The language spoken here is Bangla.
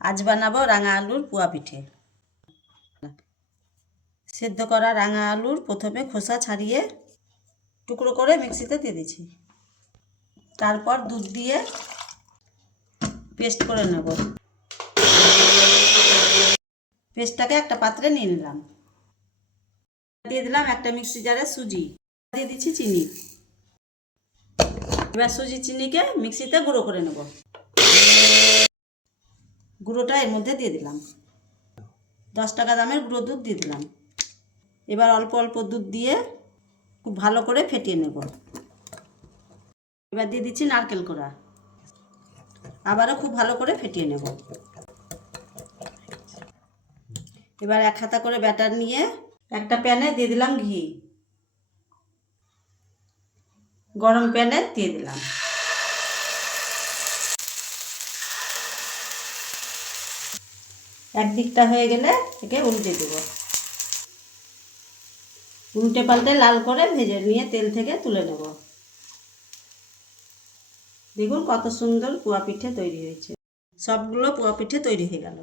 আজ বানাবো রাঙা আলুর পোয়া পিঠে। সেদ্ধ করা রাঙা আলুর প্রথমে খোসা ছাড়িয়ে টুকরো করে মিক্সিতে দিয়ে দিচ্ছি। তারপর দুধ দিয়ে পেস্ট করে নেব। পেস্টটাকে একটা পাত্রে নিয়ে নিলাম। দিয়ে দিলাম একটা মিক্সি জারে সুজি, দিয়ে দিচ্ছি চিনি। এবার সুজি চিনিকে মিক্সিতে গুঁড়ো করে নেব। গুঁড়োটা এর মধ্যে দিয়ে দিলাম। 10 টাকা দামের গুঁড়ো দুধ দিয়ে দিলাম। এবার অল্প অল্প দুধ দিয়ে খুব ভালো করে ফেটিয়ে নেব। এবার দিয়ে দিচ্ছি নারকেল কোড়া, আবারও খুব ভালো করে ফেটিয়ে নেব। এবার এক হাতা করে ব্যাটার নিয়ে একটা প্যানে দিয়ে দিলাম ঘি। গরম প্যানে দিয়ে দিলাম। একদিকটা হয়ে গেলে একে উল্টে দেব। উল্টে পাল্টে লাল করে ভেজে নিয়ে তেল থেকে তুলে নেব। দেখুন কত সুন্দর পোয়া পিঠে তৈরি হয়েছে। সবগুলো পোয়া পিঠে তৈরি হয়ে গেল।